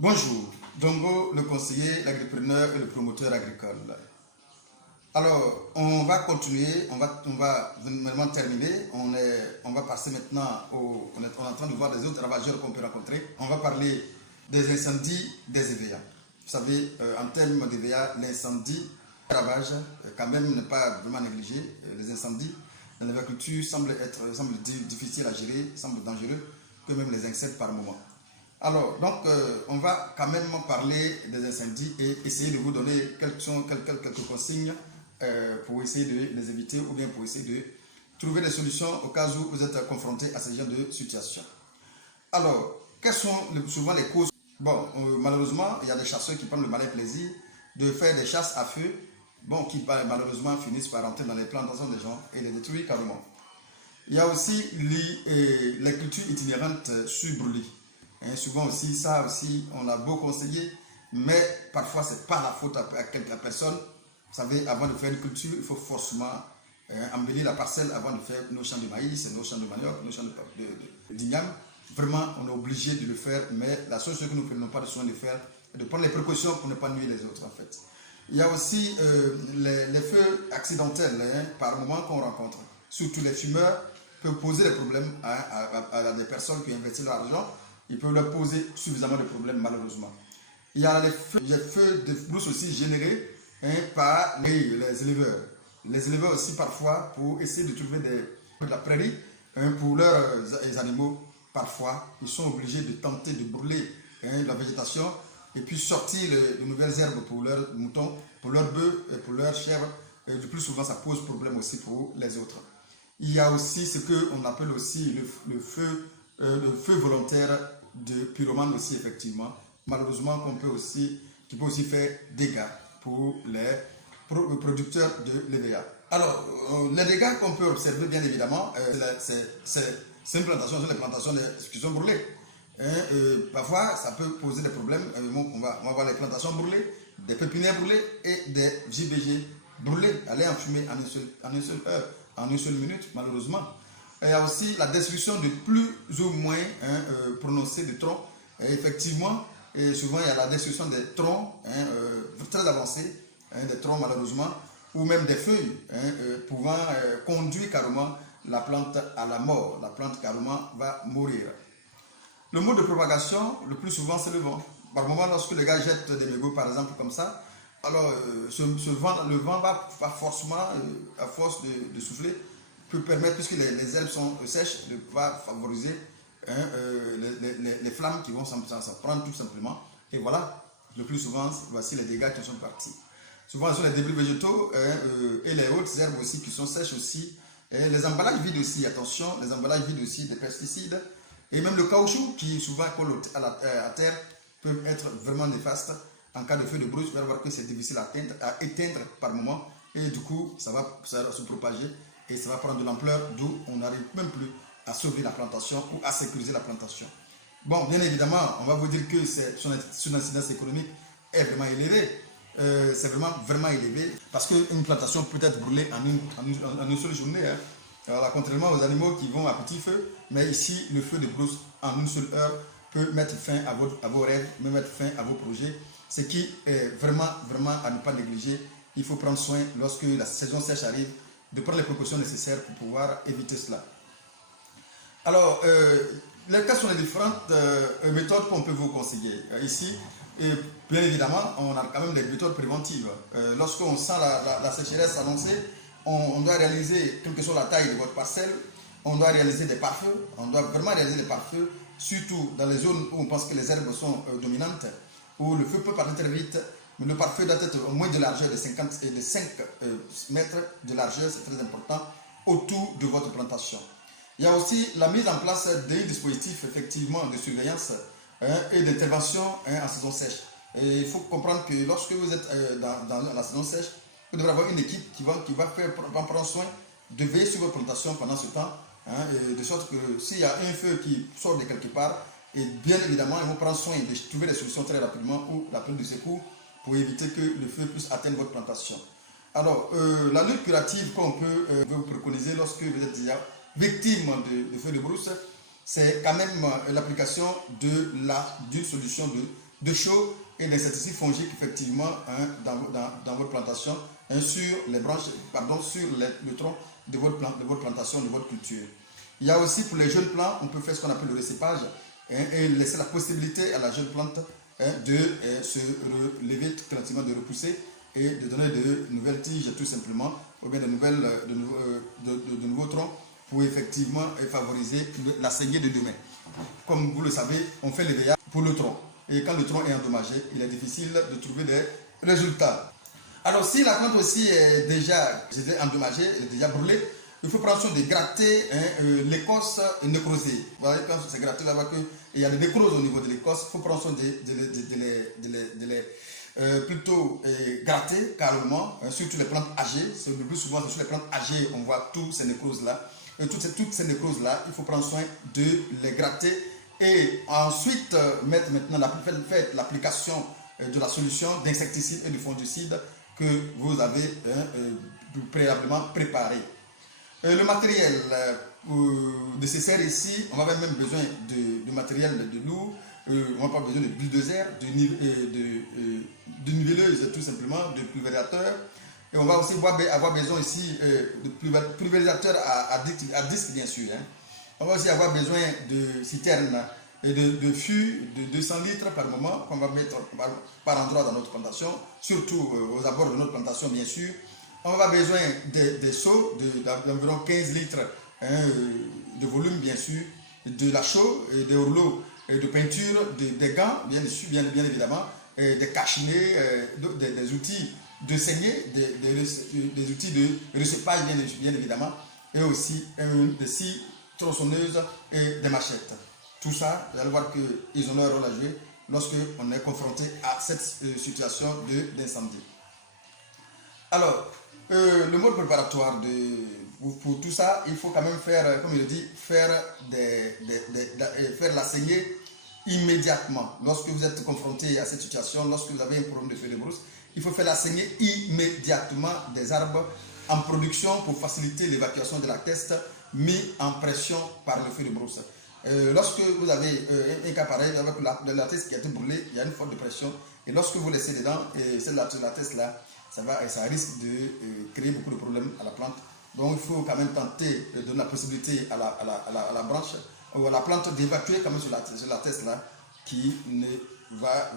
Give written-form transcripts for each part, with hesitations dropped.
Bonjour, Dongo, le conseiller, l'agripreneur et le promoteur agricole. Alors, on va continuer, on va vraiment terminer. On va passer maintenant on est en train de voir des autres ravageurs qu'on peut rencontrer. On va parler des incendies des EVA. Vous savez, en termes d'EVA, l'incendie ravage, quand même, n'est pas vraiment négligé. Les incendies dans l'agriculture semblent difficiles à gérer, semblent dangereux, que même les insectes par moment. Alors, donc, on va quand même parler des incendies et essayer de vous donner quelques consignes pour essayer de les éviter ou bien pour essayer de trouver des solutions au cas où vous êtes confronté à ce genre de situation. Alors, quelles sont souvent les causes? Bon, malheureusement, il y a des chasseurs qui prennent le malin plaisir de faire des chasses à feu, bon, qui malheureusement finissent par rentrer dans les plantations des gens et les détruire carrément. Il y a aussi les cultures itinérantes sur brûlis. Hein, souvent aussi, ça aussi, on a beau conseiller, mais parfois c'est pas la faute à quelqu'un personne. Vous savez, avant de faire une culture, il faut forcément embellir la parcelle avant de faire nos champs de maïs, nos champs de manioc, nos champs d'igname. Vraiment, on est obligé de le faire, mais la seule chose que nous ne prenons pas de soin de faire, est de prendre les précautions pour ne pas nuire les autres en fait. Il y a aussi les feux accidentels par moment qu'on rencontre. Surtout les fumeurs peuvent poser des problèmes à des personnes qui investissent leur argent. Ils peuvent leur poser suffisamment de problèmes malheureusement. Il y a les feux de brousse aussi générés par les éleveurs. Les éleveurs aussi parfois pour essayer de trouver de la prairie pour leurs animaux. Parfois, ils sont obligés de tenter de brûler la végétation et puis sortir de nouvelles herbes pour leurs moutons, pour leurs bœufs et pour leurs chèvres. Et le plus souvent, ça pose problème aussi pour les autres. Il y a aussi ce qu'on appelle aussi le feu volontaire de pyromane aussi effectivement. Malheureusement, qui peut aussi faire dégâts pour les producteurs de l'EVA. Alors, les dégâts qu'on peut observer bien évidemment, c'est une plantation, c'est les plantations qui sont brûlées. Parfois, ça peut poser des problèmes. On va voir les plantations brûlées, des pépinières brûlées et des JBG brûlés, aller en fumée en une seule minute, malheureusement. Il y a aussi la destruction de plus ou moins prononcée de troncs. Et effectivement, souvent il y a la destruction des troncs très avancés, des troncs malheureusement, ou même des feuilles pouvant conduire carrément la plante à la mort. La plante carrément va mourir. Le mode de propagation, le plus souvent, c'est le vent. Par moment, lorsque les gars jettent des mégots, par exemple, comme ça, alors le vent va forcément, à force de souffler, peut permettre, puisque les herbes sont sèches, va favoriser les flammes qui vont s'en prendre tout simplement. Et voilà, le plus souvent, voici les dégâts qui sont partis. Souvent, ce sont les débris végétaux et les hautes herbes aussi qui sont sèches aussi. Et les emballages vides aussi, attention, les emballages vides aussi des pesticides. Et même le caoutchouc qui souvent colle à terre peut être vraiment néfaste. En cas de feu de brousse, vous allez voir que c'est difficile à éteindre par moment. Et du coup, ça va se propager et ça va prendre de l'ampleur, d'où on n'arrive même plus à sauver la plantation ou à sécuriser la plantation. Bon, bien évidemment, on va vous dire que son incidence économique est vraiment élevée. C'est vraiment élevé parce qu'une plantation peut être brûlée en une seule journée. Alors, contrairement aux animaux qui vont à petit feu, mais ici, le feu de brousse en une seule heure peut mettre fin à vos rêves, peut mettre fin à vos projets, ce qui est vraiment à ne pas négliger. Il faut prendre soin lorsque la saison sèche arrive, de prendre les précautions nécessaires pour pouvoir éviter cela. Alors, quelles sont les différentes méthodes qu'on peut vous conseiller ici? Bien évidemment, on a quand même des méthodes préventives. Lorsqu'on sent la sécheresse s'annoncer, on doit réaliser, quelle que soit la taille de votre parcelle, on doit réaliser des pare-feux. On doit vraiment réaliser des pare-feux, surtout dans les zones où on pense que les herbes sont dominantes, où le feu peut partir très vite. Mais le pare-feu doit être au moins de largeur de 5 mètres de largeur, c'est très important, autour de votre plantation. Il y a aussi la mise en place des dispositifs effectivement de surveillance et d'intervention en saison sèche. Et il faut comprendre que lorsque vous êtes dans la saison sèche, vous devrez avoir une équipe qui va prendre soin de veiller sur votre plantation pendant ce temps, de sorte que s'il y a un feu qui sort de quelque part, et bien évidemment, ils vont prendre soin de trouver des solutions très rapidement ou l'appel de secours pour éviter que le feu puisse atteindre votre plantation. Alors, la lutte curative qu'on peut vous préconiser lorsque vous êtes déjà victime de feu de brousse, c'est quand même l'application d'une solution de chaux et d'insecticides fongiques effectivement dans votre plantation, sur les branches, pardon, sur le tronc de votre plantation, de votre culture. Il y a aussi pour les jeunes plants, on peut faire ce qu'on appelle le recépage et laisser la possibilité à la jeune plante de se relever tranquillement, de repousser et de donner de nouvelles tiges tout simplement, ou bien de nouveaux troncs pour effectivement favoriser la saignée de demain. Comme vous le savez, on fait l'éveillage pour le tronc. Et quand le tronc est endommagé, il est difficile de trouver des résultats. Alors si la plante aussi est déjà endommagée, elle est déjà brûlée, il faut prendre soin de gratter l'écorce nécrosée. Vous voyez, quand c'est gratté, là, il y a des nécroses au niveau de l'écorce, il faut prendre soin de les plutôt gratter calmement, surtout les plantes âgées. Le plus souvent, c'est sur les plantes âgées on voit tous ces nécroses-là. Toutes ces nécroses-là, il faut prendre soin de les gratter et ensuite faire l'application de la solution d'insecticide et de fongicide que vous avez préalablement préparé. Le matériel nécessaire ici, on va même besoin de matériel de lourd, on va pas besoin de bulldozer, de niveleuse tout simplement, de pulvérisateur. Et on va aussi avoir besoin ici de pulvérisateur à disque bien sûr. On va aussi avoir besoin de citernes et de fûts de 200 litres par moment qu'on va mettre par endroit dans notre plantation, surtout aux abords de notre plantation bien sûr. On va avoir besoin des seaux d'environ 15 litres de volume bien sûr, de la chaux, des rouleaux de peinture, des gants bien évidemment, des cachinets, des outils de saignée, des outils de recépage bien évidemment, et aussi des scies tronçonneuses et des machettes. Tout ça, vous allez voir qu'ils ont leur rôle à jouer lorsque on est confronté à cette situation d'incendie. Alors, le mode préparatoire pour tout ça, il faut quand même faire, comme je dis, faire la saignée immédiatement. Lorsque vous êtes confronté à cette situation, lorsque vous avez un problème de feu de brousse, il faut faire la saignée immédiatement des arbres en production pour faciliter l'évacuation de la teste mis en pression par le feu de brousse. Lorsque vous avez un cas pareil avec la teste qui a été brûlée, il y a une forte de pression et lorsque vous laissez dedans, la teste là, ça risque de créer beaucoup de problèmes à la plante. Donc il faut quand même tenter de donner la possibilité à la branche ou à la plante d'évacuer quand même sur la teste là qui ne va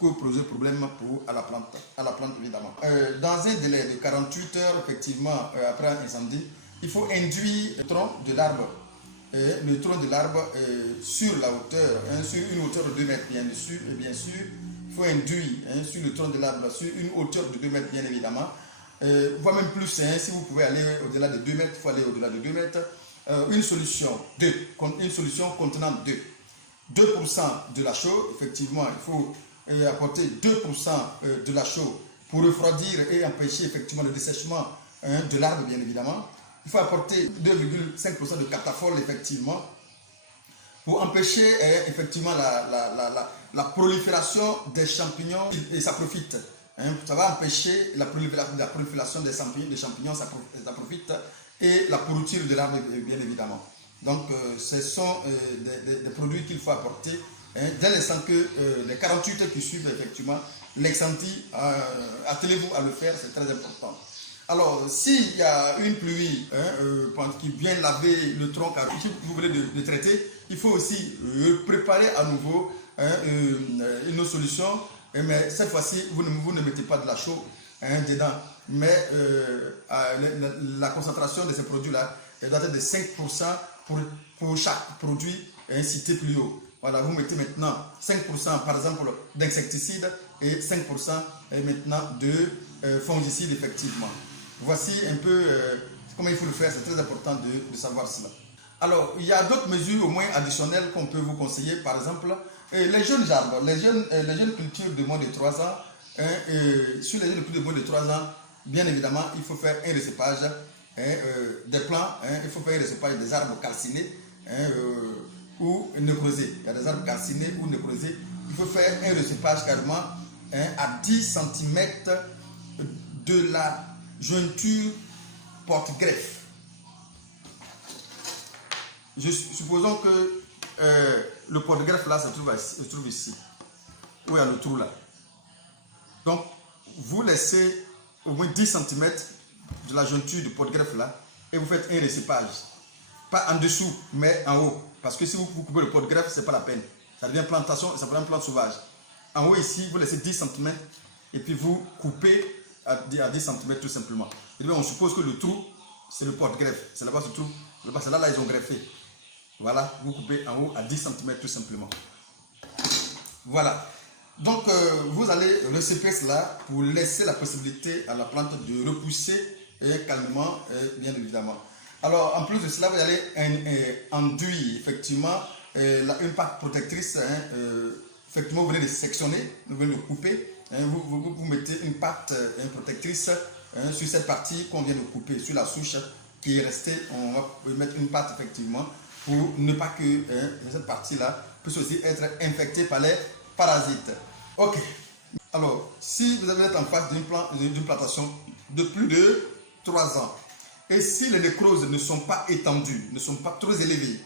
que poser problème à la plante évidemment. Dans un délai de 48 heures effectivement après un incendie, il faut induire le tronc de l'arbre. Le tronc de l'arbre sur la hauteur, sur une hauteur de 2 mètres bien sûr, il faut induire sur le tronc de l'arbre sur une hauteur de 2 mètres bien évidemment, voire même plus, si vous pouvez aller au-delà de 2 mètres, il faut aller au-delà de 2 mètres, une solution contenant 2% de la chaux, effectivement il faut apporter 2% de la chaux pour refroidir et empêcher effectivement le dessèchement de l'arbre bien évidemment. Il faut apporter 2,5% de catafol effectivement pour empêcher effectivement la prolifération des champignons et ça profite. Ça va empêcher la prolifération des champignons, ça profite et la pourriture de l'arbre bien évidemment. Donc ce sont des produits qu'il faut apporter dès l'instant que les 48 heures qui suivent effectivement l'incendie, attelez-vous à le faire, c'est très important. Alors, s'il y a une pluie qui vient laver le tronc, si vous voulez le traiter, il faut aussi préparer à nouveau une autre solution. Mais cette fois-ci, vous ne mettez pas de la chaux dedans. Mais la concentration de ces produits-là doit être de 5% pour chaque produit cité plus haut. Voilà, vous mettez maintenant 5% par exemple d'insecticides et 5% maintenant de fongicides effectivement. Voici un peu comment il faut le faire, c'est très important de savoir cela. Alors, il y a d'autres mesures au moins additionnelles qu'on peut vous conseiller. Par exemple, les jeunes arbres, les jeunes cultures de moins de 3 ans, sur les jeunes cultures de moins de 3 ans, bien évidemment, il faut faire un recépage des plants, il faut faire un recépage des arbres calcinés ou nécrosés. Il y a des arbres calcinés ou nécrosés. Il faut faire un recépage carrément à 10 cm de la jointure porte-greffe. Supposons que le porte-greffe là se trouve ici. où il y a le trou là. Donc, vous laissez au moins 10 cm de la jointure du pot de greffe là et vous faites un récipage. Pas en dessous, mais en haut. Parce que si vous coupez le pot de greffe, ce n'est pas la peine. Ça devient plantation et ça devient plante sauvage. En haut ici, vous laissez 10 cm et puis vous coupez à 10 cm tout simplement. Et bien, on suppose que le trou, c'est le pot de greffe. C'est là-bas ce trou. C'est là, ils ont greffé. Voilà, vous coupez en haut à 10 cm tout simplement. Voilà. Donc, vous allez receper cela pour laisser la possibilité à la plante de repousser calmement, bien évidemment. Alors, en plus de cela, vous allez enduire effectivement une pâte protectrice. Effectivement, vous venez de sectionner, vous venez de couper. Vous mettez une pâte protectrice sur cette partie qu'on vient de couper, sur la souche qui est restée. On va mettre une pâte effectivement pour ne pas que cette partie-là puisse aussi être infectée par les parasites. Ok. Alors, si vous êtes en face d'une plantation de plus de 3 ans, et si les nécroses ne sont pas étendues, ne sont pas trop élevées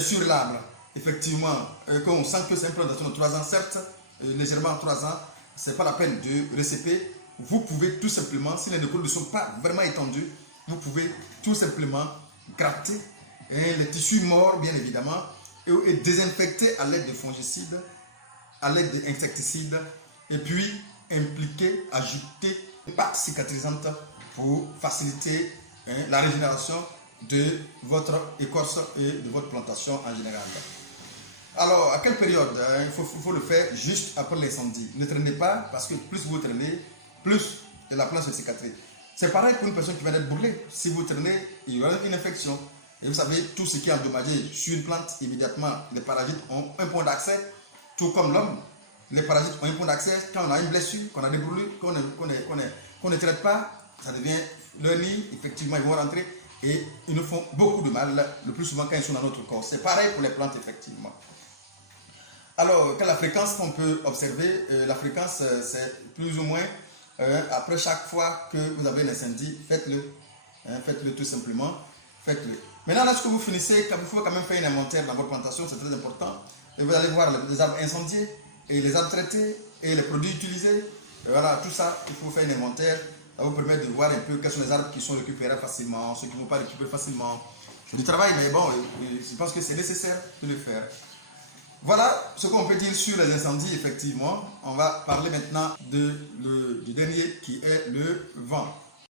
sur l'arbre, effectivement, quand on sent que c'est une plantation de 3 ans, certes, légèrement 3 ans, ce n'est pas la peine de receper. Vous pouvez tout simplement, si les nécroses ne sont pas vraiment étendues, vous pouvez tout simplement gratter les tissus morts, bien évidemment, et désinfecter à l'aide de fongicides, à l'aide d'insecticides, et puis impliquer, ajouter une pâte cicatrisante pour faciliter la régénération de votre écorce et de votre plantation en général. Alors, à quelle période? Il faut le faire juste après l'incendie. Ne traînez pas, parce que plus vous traînez, plus la plante se cicatrise. C'est pareil pour une personne qui vient d'être brûlée. Si vous traînez, il y aura une infection. Et vous savez, tout ce qui est endommagé sur une plante, immédiatement, les parasites ont un point d'accès, tout comme l'homme. Les parasites ont un point d'accès. Quand on a une blessure, qu'on a des brûlures, qu'on ne traite pas, ça devient leur nid. Effectivement, ils vont rentrer et ils nous font beaucoup de mal, le plus souvent quand ils sont dans notre corps. C'est pareil pour les plantes, effectivement. Alors, quelle est la fréquence qu'on peut observer? La fréquence, c'est plus ou moins après chaque fois que vous avez un incendie, faites-le. Faites-le tout simplement. Faites-le. Maintenant, lorsque vous finissez, il faut quand même faire un inventaire dans votre plantation, c'est très important. Et vous allez voir les arbres incendiés, et les arbres traités, et les produits utilisés. Et voilà, tout ça, il faut faire un inventaire. Ça vous permet de voir un peu quels sont les arbres qui sont récupérables facilement, ceux qui ne vont pas récupérer facilement. C'est du travail, mais bon, je pense que c'est nécessaire de le faire. Voilà ce qu'on peut dire sur les incendies, effectivement. On va parler maintenant du dernier qui est le vent.